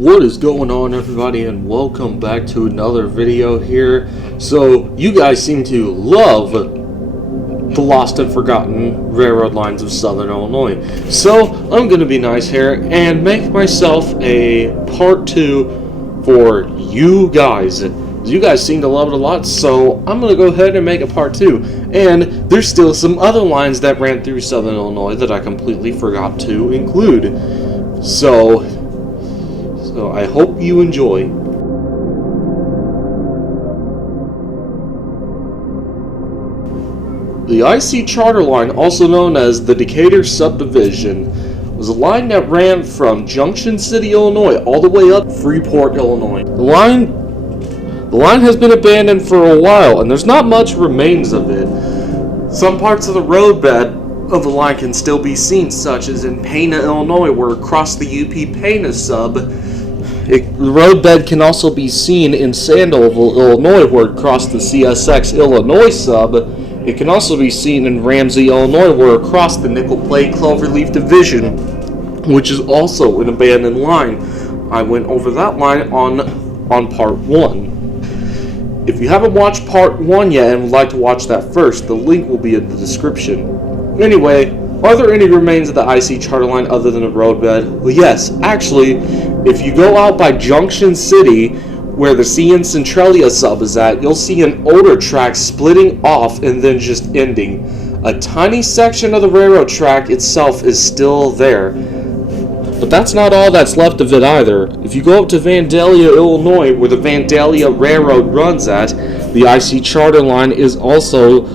What is going on, everybody, and welcome back to another video here. So you guys seem to love the lost and forgotten railroad lines of southern Illinois, so I'm gonna be nice here and make myself a part 2 for you guys. You guys seem to love it a lot, so I'm gonna go ahead and make a part 2. And there's still some other lines that ran through southern Illinois that I completely forgot to include, so I hope you enjoy. The IC Charter Line, also known as the Decatur Subdivision, was a line that ran from Junction City, Illinois, all the way up Freeport, Illinois. The line has been abandoned for a while, and there's not much remains of it. Some parts of the roadbed of the line can still be seen, such as in Pana, Illinois, where across the UP Pana sub. The roadbed can also be seen in Sandoval, Illinois, where it crossed the CSX Illinois sub. It can also be seen in Ramsey, Illinois, where it crossed the Nickel Plate Cloverleaf Division, which is also an abandoned line. I went over that line on part 1. If you haven't watched part 1 yet and would like to watch that first, the link will be in the description. Anyway, are there any remains of the IC Charter Line other than the roadbed? Well, yes, actually. If you go out by Junction City, where the CN Centralia sub is at, you'll see an older track splitting off and then just ending. A tiny section of the railroad track itself is still there. But that's not all that's left of it either. If you go up to Vandalia, Illinois, where the Vandalia Railroad runs at, the IC Charter Line is also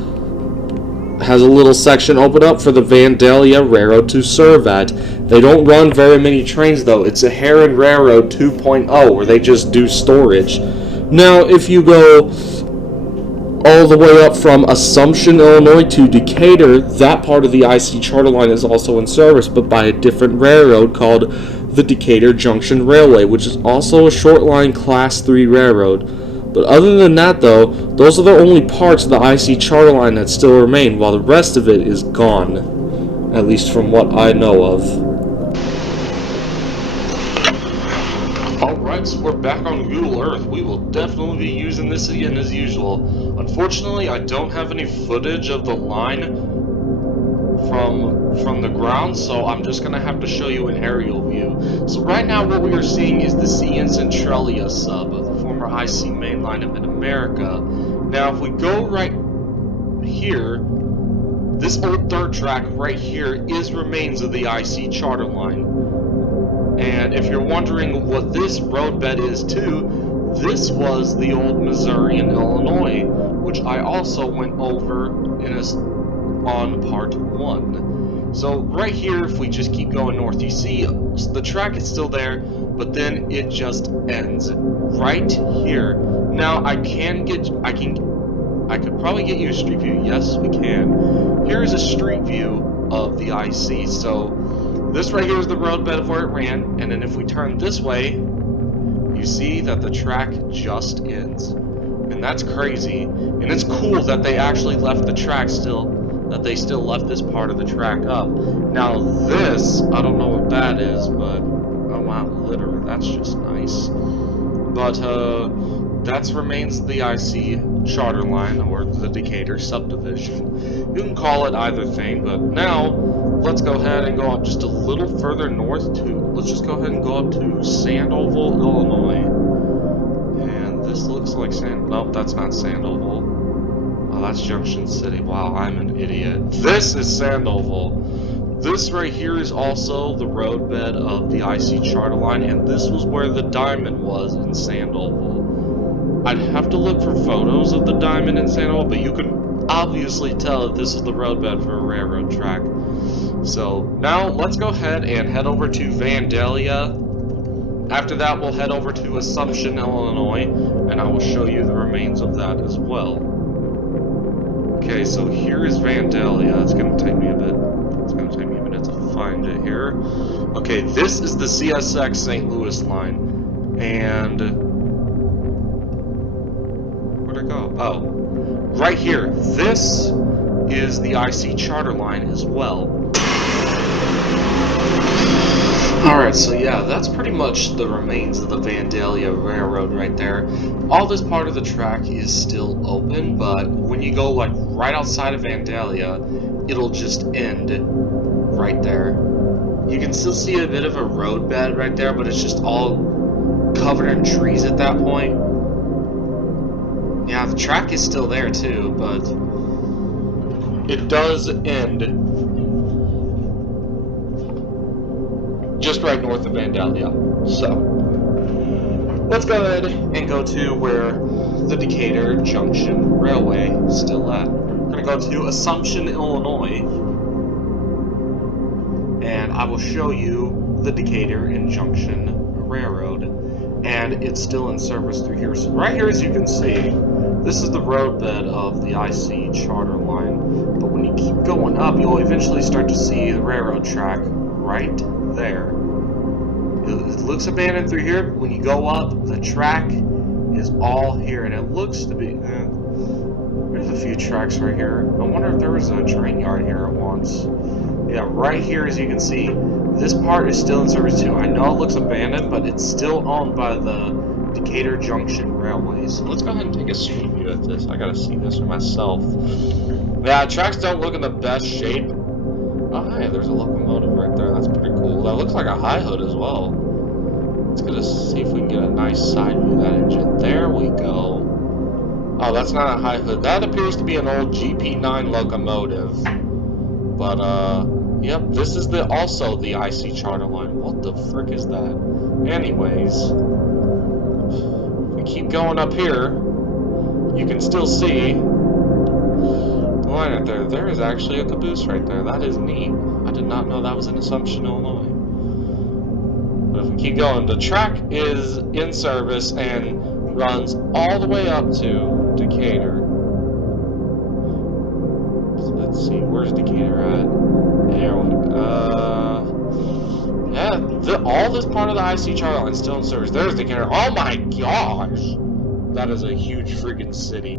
has a little section open up for the Vandalia Railroad to serve at. They don't run very many trains though. It's a Heron Railroad 2.0 where they just do storage. Now if you go all the way up from Assumption, Illinois to Decatur, that part of the IC Charter Line is also in service, but by a different railroad called the Decatur Junction Railway, which is also a short line Class 3 railroad. But other than that though, those are the only parts of the IC Charter Line that still remain, while the rest of it is gone. At least from what I know of. Alright, so we're back on Google Earth. We will definitely be using this again as usual. Unfortunately, I don't have any footage of the line from the ground, so I'm just going to have to show you an aerial view. So right now what we are seeing is the CN Centralia sub, the former IC main line of Mid-America. Now if we go right here, this old third track right here is remains of the IC Charter Line. And if you're wondering what this roadbed is too, this was the old Missouri and Illinois, which I also went over on part 1. So right here, if we just keep going north, you see the track is still there, but then it just ends right here. Now I could probably get you a street view. Yes, we can. Here is a street view of the IC. So this right here is the roadbed of where it ran, and then if we turn this way, you see that the track just ends. And that's crazy. And it's cool that they actually left the track still, that they still left this part of the track up. Now this, I don't know what that is, but oh wow, litter, that's just nice. But that remains the IC Charter Line, or the Decatur Subdivision. You can call it either thing, but now let's go ahead and go up just a little further north let's just go ahead and go up to Sandoval, Illinois. And this looks like nope, that's not Sandoval. Oh, that's Junction City. Wow, I'm an idiot. This is Sandoval. This right here is also the roadbed of the IC Charter Line, and this was where the diamond was in Sandoval. I'd have to look for photos of the diamond in Sandoval, but you can obviously tell that this is the roadbed for a railroad track. So now let's go ahead and head over to Vandalia. After that, we'll head over to Assumption, Illinois, and I will show you the remains of that as well. Okay, so here is Vandalia. It's going to take me a bit. It's going to take me a minute to find it here. Okay, this is the CSX St. Louis line. And where'd it go? Oh, right here. This is the IC Charter Line as well. Alright, so yeah, that's pretty much the remains of the Vandalia Railroad right there. All this part of the track is still open, but when you go like right outside of Vandalia, it'll just end right there. You can still see a bit of a roadbed right there, but it's just all covered in trees at that point. Yeah, the track is still there too, but it does end just right north of Vandalia. So, let's go ahead and go to where the Decatur Junction Railway is still at. We're going to go to Assumption, Illinois, and I will show you the Decatur and Junction Railroad. And it's still in service through here. So right here, as you can see, this is the roadbed of the IC charter line. But when you keep going up, you'll eventually start to see the railroad track right there. It looks abandoned through here. When you go up, the track is all here, and it looks to be. There's a few tracks right here. I wonder if there was a train yard here at once. Yeah, right here, as you can see, this part is still in service too. I know it looks abandoned, but it's still owned by the Decatur Junction Railway. So let's go ahead and take a street view of this. I gotta see this for myself. Yeah, tracks don't look in the best shape. Oh, hey, there's a locomotive right there. That's pretty cool. That looks like a high hood as well. Let's go see if we can get a nice side view of that engine. There we go. Oh, that's not a high hood. That appears to be an old GP9 locomotive. But, yep, this is also the IC charter line. What the frick is that? Anyways, if we keep going up here, you can still see the line right there. There is actually a caboose right there. That is neat. I did not know that was in Assumption, Illinois. But if we keep going, the track is in service and runs all the way up to Decatur. So let's see, where's Decatur at? There we go. Yeah, all this part of the IC charter line is still in service. There's Decatur. Oh my gosh! That is a huge freaking city.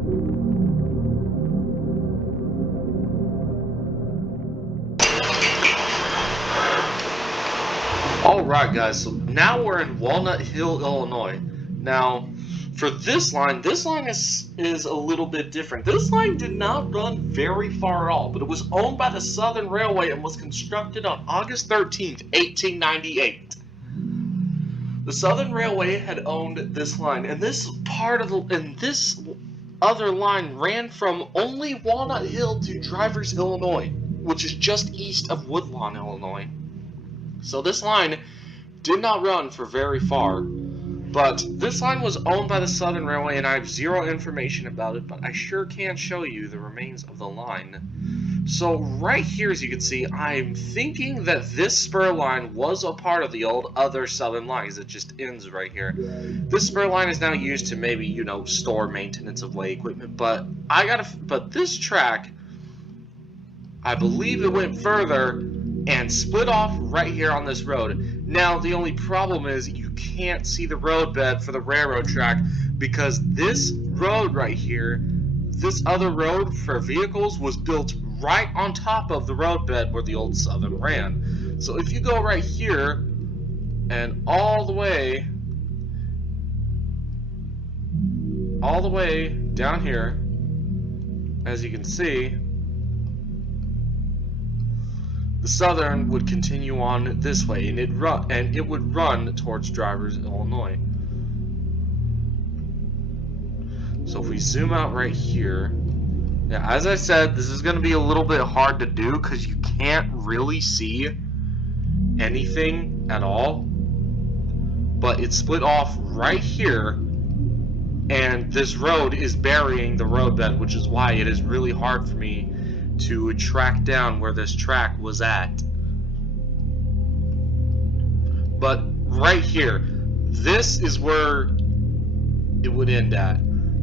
Alright guys, so now we're in Walnut Hill, Illinois. Now, for this line is a little bit different. This line did not run very far at all, but it was owned by the Southern Railway and was constructed on August 13th, 1898. The Southern Railway had owned this line, and this other line ran from only Walnut Hill to Drivers, Illinois, which is just east of Woodlawn, Illinois. So this line did not run for very far, but this line was owned by the Southern Railway, and I have zero information about it, but I sure can show you the remains of the line. So right here, as you can see, I'm thinking that this spur line was a part of the old other Southern line, because it just ends right here. This spur line is now used to maybe, you know, store maintenance of way equipment, but this track, I believe it went further and split off right here on this road. Now, the only problem is you can't see the roadbed for the railroad track because this road right here, this other road for vehicles, was built right on top of the roadbed where the old Southern ran. So if you go right here and all the way down here, as you can see, the Southern would continue on this way, and it would run towards Drivers, Illinois. So if we zoom out right here, yeah, as I said, this is going to be a little bit hard to do because you can't really see anything at all. But it's split off right here, and this road is burying the roadbed, which is why it is really hard for me to track down where this track was at. But right here, this is where it would end at.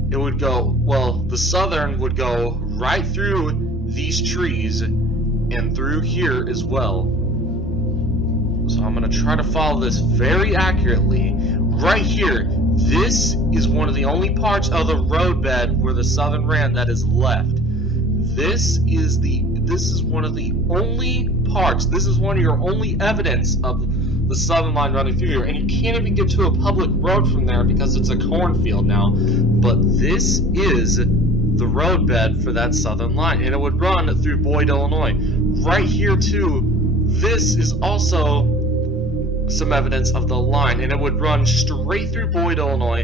It would go, well, the Southern would go right through these trees and through here as well. So I'm going to try to follow this very accurately. Right here, this is one of the only parts of the roadbed where the Southern ran that is left. This is one of the only parts, this is one of your only evidence of the the southern line running through here, and you can't even get to a public road from there because it's a cornfield now. But this is the roadbed for that southern line, and it would run through Boyd, Illinois. Right here too, this is also some evidence of the line, and it would run straight through Boyd, Illinois,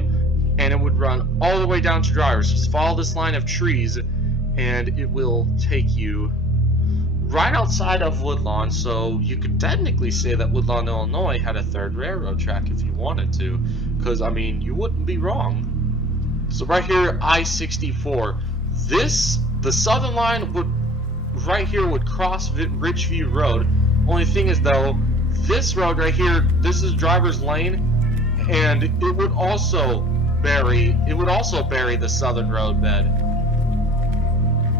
and it would run all the way down to Drivers. Just follow this line of trees, and it will take you right outside of Woodlawn. So you could technically say that Woodlawn, Illinois had a third railroad track if you wanted to, because I mean, you wouldn't be wrong. So right here, I-64. The southern line would right here would cross Ridgeview Road. Only thing is though, this road right here, this is Driver's Lane, and it would also bury the southern roadbed.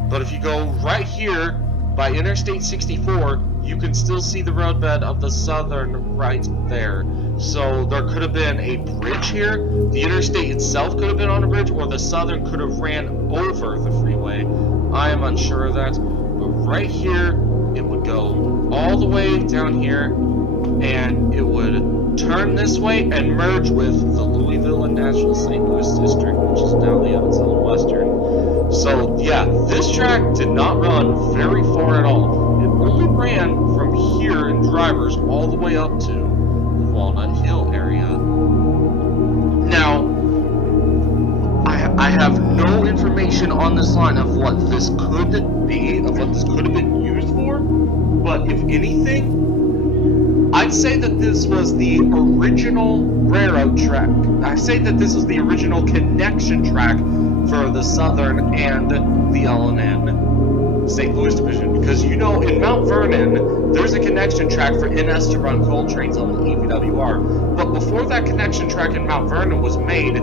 But if you go right here by Interstate 64, you can still see the roadbed of the southern right there. So there could have been a bridge here. The interstate itself could have been on a bridge, or the southern could have ran over the freeway. I am unsure of that. But right here, it would go all the way down here, and it would turn this way and merge with the Louisville and Nashville St. Louis district, which is now the Evansville Western. So yeah, this track did not run very far at all. It only ran from here in Drivers all the way up to the Walnut Hill area. Now, I have no information on this line of what this could be, of what this could have been used for, but if anything, I'd say that this was the original railroad track. I say that this is the original connection track for the Southern and the L&N St. Louis Division, because you know in Mount Vernon there's a connection track for NS to run coal trains on the EVWR, but before that connection track in Mount Vernon was made,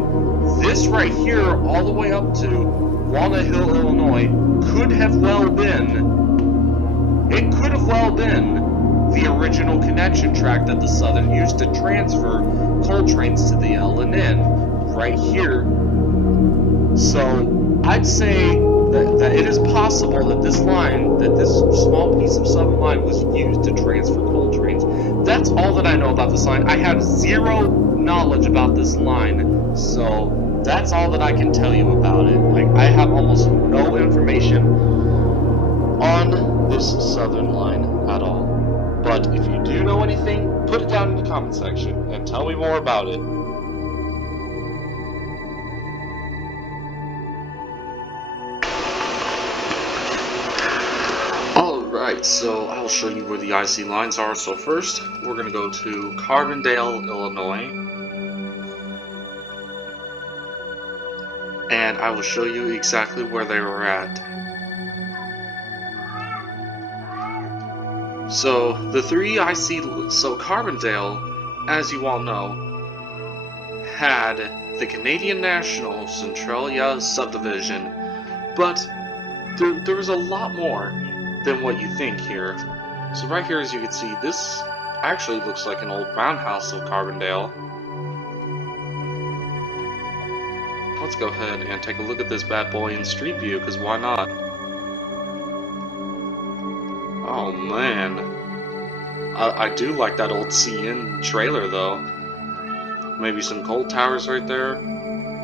this right here all the way up to Walnut Hill, Illinois could have well been the original connection track that the Southern used to transfer coal trains to the L&N right here. So I'd say that it is possible that this small piece of southern line was used to transfer coal trains. That's all that I know about this line. I have zero knowledge about this line, so that's all that I can tell you about it. Like, I have almost no information on this southern line at all. But if you do know anything, put it down in the comment section and tell me more about it. Alright, so I'll show you where the IC lines are. So first, we're going to go to Carbondale, Illinois. And I will show you exactly where they were at. So, the three so Carbondale, as you all know, had the Canadian National Centralia subdivision, but there was a lot more than what you think here. So right here, as you can see, this actually looks like an old roundhouse of Carbondale. Let's go ahead and take a look at this bad boy in street view, because why not? Oh man, I do like that old CN trailer though. Maybe some coal towers right there.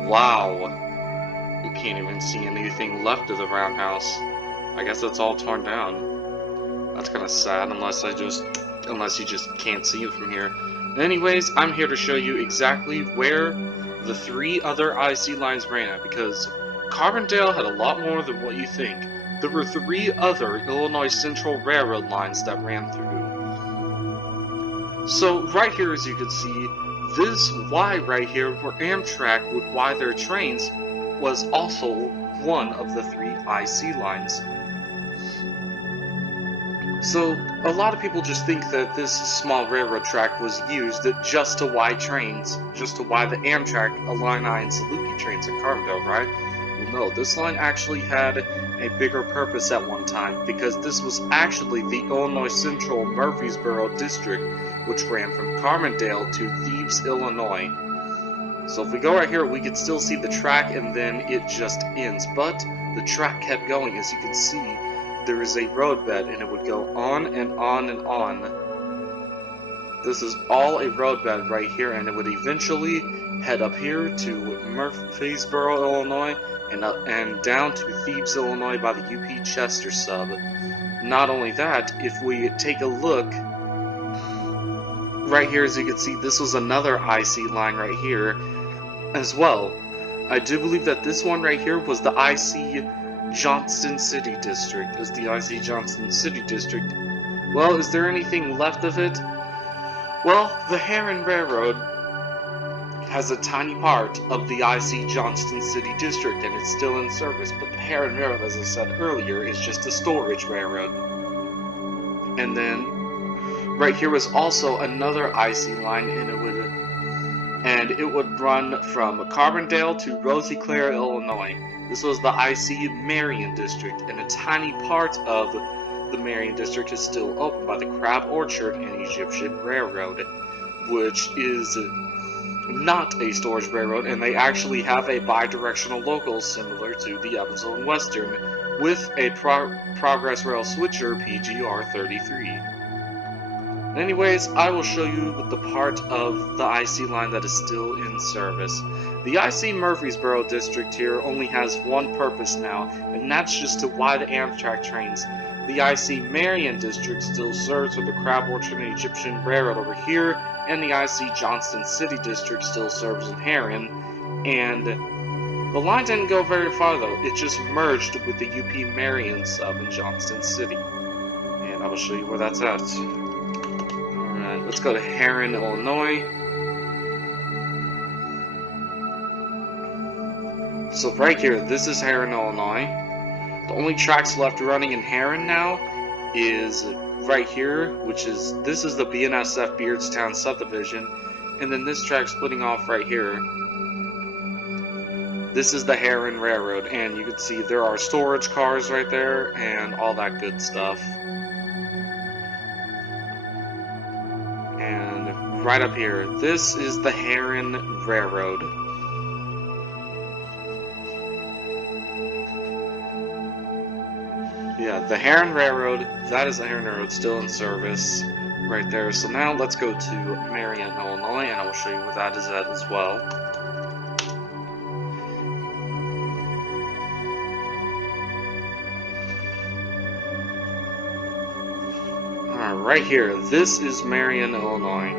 Wow, you can't even see anything left of the roundhouse. I guess that's all torn down. That's kind of sad, unless you just can't see it from here. Anyways, I'm here to show you exactly where the three other IC lines ran at, because Carbondale had a lot more than what you think. There were three other Illinois Central Railroad lines that ran through. So right here, as you can see, this Y right here, where Amtrak would Y their trains, was also one of the three IC lines. So a lot of people just think that this small railroad track was used just to Y trains, just to Y the Amtrak, Illini, and Saluki trains at Carbondale, right? Well, no, this line actually had a bigger purpose at one time, because this was actually the Illinois Central Murfreesboro District, which ran from Carbondale to Thebes, Illinois. So if we go right here, we can still see the track, and then it just ends. But the track kept going. As you can see, there is a roadbed, and it would go on and on and on. This is all a roadbed right here, and it would eventually head up here to Murfreesboro, Illinois, and down to Thebes, Illinois by the UP Chester sub. Not only that, if we take a look right here, as you can see, this was another IC line right here as well. I do believe that this one right here was the IC Johnston City District. Is the IC Johnston City District? Well, is there anything left of it? Well, the Rend Railroad has a tiny part of the IC Johnston City District, and it's still in service, but the Rend Railroad, as I said earlier, is just a storage railroad. And then, right here was also another IC line, and it would run from Carbondale to Rosiclare, Illinois. This was the IC Marion District, and a tiny part of the Marion District is still owned by the Crab Orchard and Egyptian Railroad, which is not a storage railroad, and they actually have a bi-directional local similar to the Evansville and Western, with a Progress Rail switcher PGR 33. Anyways, I will show you the part of the IC line that is still in service. The IC Murfreesboro district here only has one purpose now, and that's just to widen Amtrak trains. The IC Marion district still serves with the Crab Orchard and Egyptian Railroad over here, and the IC Johnston City district still serves in Heron. And the line didn't go very far though, it just merged with the UP Marion sub in Johnston City. And I will show you where that's at. Alright, let's go to Heron, Illinois. So right here, this is Heron, Illinois. The only tracks left running in Heron now is right here, this is the BNSF Beardstown subdivision, and then this track splitting off right here. This is the Rend Railroad, and you can see there are storage cars right there and all that good stuff. And right up here, this is the Rend Railroad. Yeah, the Rend Railroad, that is the Rend Railroad still in service right there. So now let's go to Marion, Illinois, and I will show you where that is at as well. Alright, right here, this is Marion, Illinois.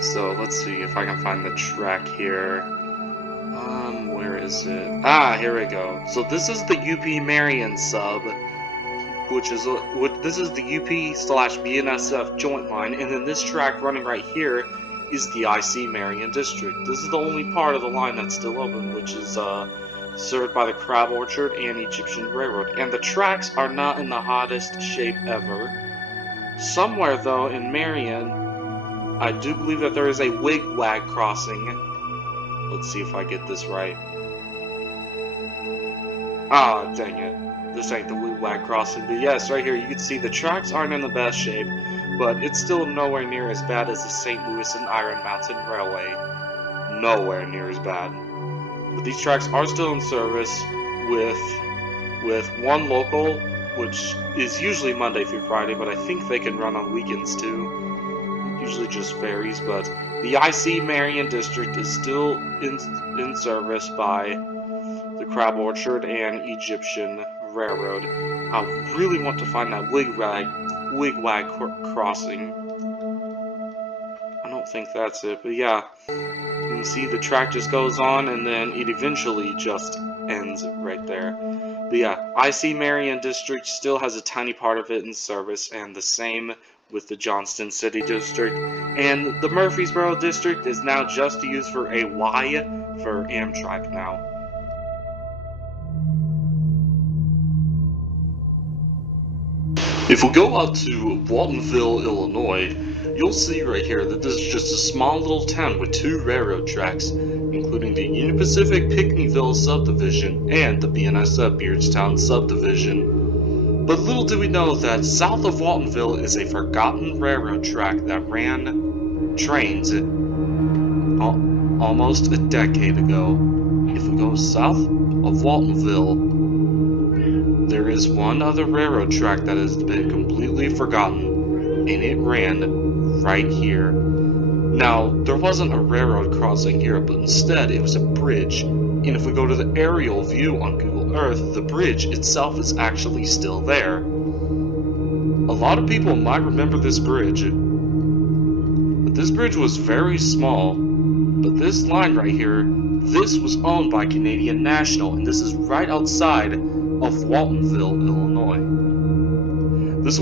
So let's see if I can find the track here. Where is it? Ah, here we go. So this is the UP Marion sub, this is the UP/BNSF joint line, and then this track running right here is the IC Marion District. This is the only part of the line that's still open, which is served by the Crab Orchard and Egyptian Railroad. And the tracks are not in the hottest shape ever. Somewhere though in Marion, I do believe that there is a wigwag crossing. Let's see if I get this right. Ah, dang it. This ain't the wigwag crossing, but yes, right here you can see the tracks aren't in the best shape, but it's still nowhere near as bad as the St. Louis and Iron Mountain Railway. Nowhere near as bad. But these tracks are still in service with one local, which is usually Monday through Friday, but I think they can run on weekends too. It usually just varies, but the IC Marion District is still in service by the Crab Orchard and Egyptian Railroad. I really want to find that wigwag crossing. I don't think that's it, but yeah. You can see the track just goes on and then it eventually just ends right there. But yeah, IC Marion District still has a tiny part of it in service, and the same with the Johnston City District. And the Murfreesboro District is now just used for a Y for Amtrak now. If we go out to Waltonville, Illinois, you'll see right here that this is just a small little town with 2 railroad tracks, including the Union Pacific Pinckneyville subdivision and the BNSF Beardstown subdivision. But little do we know that south of Waltonville is a forgotten railroad track that ran trains almost a decade ago. If we go south of Waltonville, there is one other railroad track that has been completely forgotten. and it ran right here. Now, there wasn't a railroad crossing here, but instead it was a bridge. And if we go to the aerial view on Google Earth, the bridge itself is actually still there. A lot of people might remember this bridge. But this bridge was very small. But this line right here, this was owned by Canadian National, and this is right outside of Waltonville, Illinois. This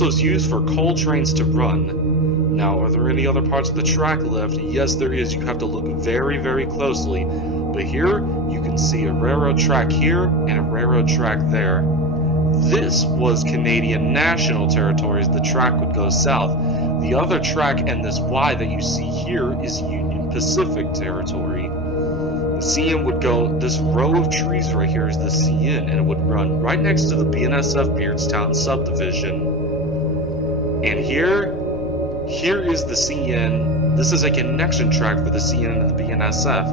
was used for coal trains to run. Now, are there any other parts of the track left? Yes, there is. You have to look very, very closely. But here, you can see a railroad track here and a railroad track there. This was Canadian National territory as the track would go south. The other track and this Y that you see here is Union Pacific territory. The CN would go, this row of trees right here is the CN, and it would run right next to the BNSF Beardstown subdivision. And here is the CN. This is a connection track for the CN and the BNSF,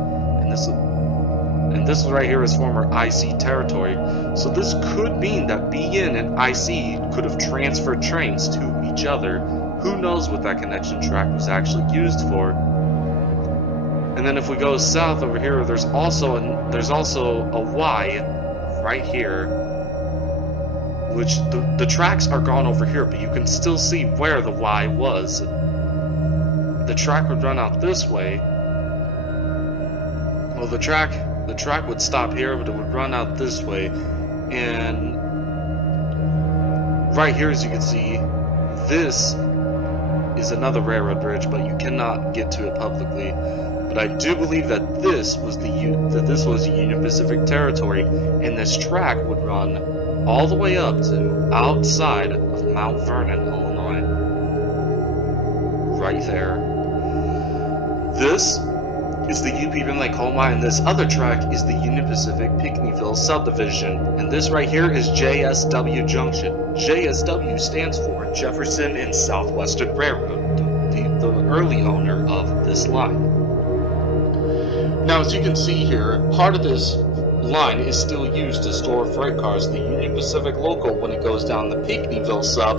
and this right here is former IC territory. So this could mean that BN and IC could have transferred trains to each other. Who knows what that connection track was actually used for? And then if we go south over here, there's also a Y right here, which the tracks are gone over here, but you can still see where the Y was. The track would run out this way. Well, the track would stop here, but it would run out this way. And right here, as you can see, this is another railroad bridge, but you cannot get to it publicly. But I do believe that this was Union Pacific territory, and this track would run all the way up to outside of Mount Vernon, Illinois. Right there. This is the UP Rend Lake Coal Mine, and this other track is the Union Pacific Pinckneyville subdivision. And this right here is JSW Junction. JSW stands for Jefferson and Southwestern Railroad, the early owner of this line. Now, as you can see here, part of this line is still used to store freight cars. The Union Pacific local, when it goes down the Pinckneyville sub,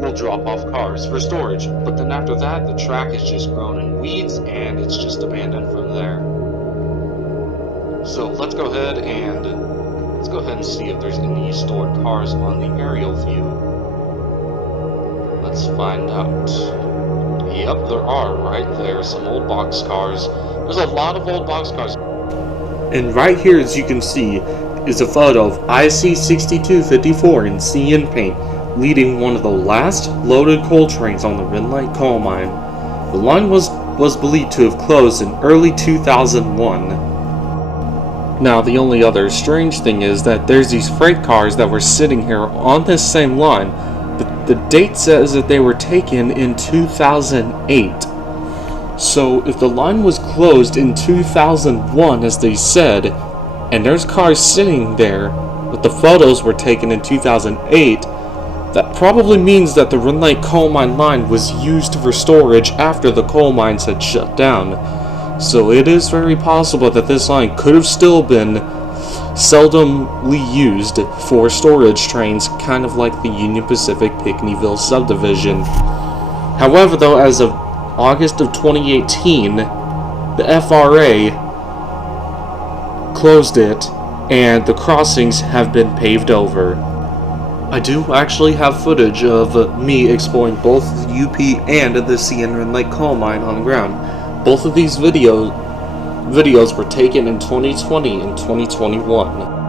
will drop off cars for storage. But then after that, the track is just grown in weeds and it's just abandoned from there. So let's go ahead and see if there's any stored cars on the aerial view. Let's find out. Yep, there are right there. Some old box cars. There's a lot of old box cars. And right here, as you can see, is a photo of IC 6254 in CN paint, leading one of the last loaded coal trains on the Rend Lake coal mine. The line was believed to have closed in early 2001. Now, the only other strange thing is that there's these freight cars that were sitting here on this same line, but the date says that they were taken in 2008. So if the line was closed in 2001, as they said, and there's cars sitting there, but the photos were taken in 2008, that probably means that the Rend Lake coal mine line was used for storage after the coal mines had shut down. So it is very possible that this line could have still been seldomly used for storage trains, kind of like the Union Pacific Pinckneyville subdivision. However, though, as of August of 2018, the FRA closed it, and the crossings have been paved over. I do actually have footage of me exploring both the UP and the CN Rend Lake coal mine on the ground. Both of these videos were taken in 2020 and 2021.